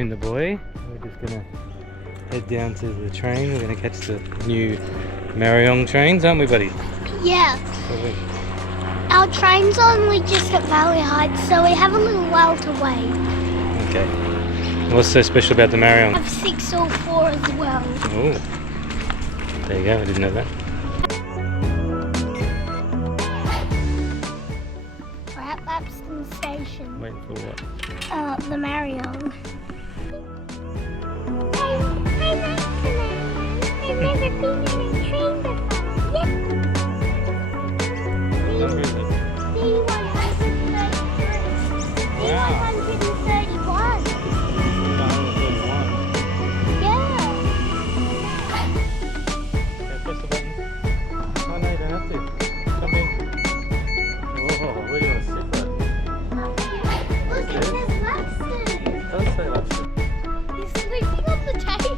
between the boy. We're just gonna head down to the train. We're gonna catch the new Mariyung trains, aren't we, buddy? Yeah. Lovely. Our train's only just at Valley Heights, so we have a little while to wait. Okay. What's so special about the Mariyung? I have 604 as well. Oh, there you go. I didn't know that. We're at Lapston Station. Waiting for what? The Mariyung. I've never been in a train before. Not really. D131. Yeah. Okay, press the button. Oh no, you don't have to. Jump in. Oh, where do you want to sit, bud? Look, it says Lapston. It does say Lapston. He's sleeping on the table.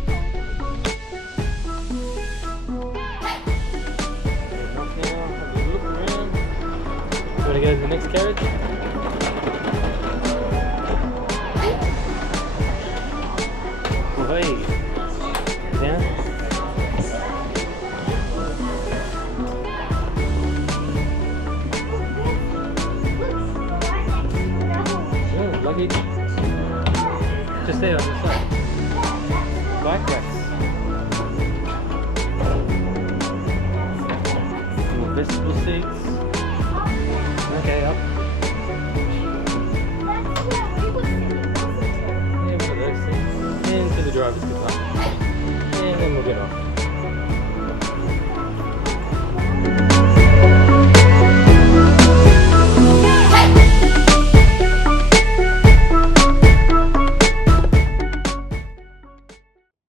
Get off now, have a look around. You want to go to the next carriage? Hey, down. Oh, luggage. Just there on the side. Bike rack.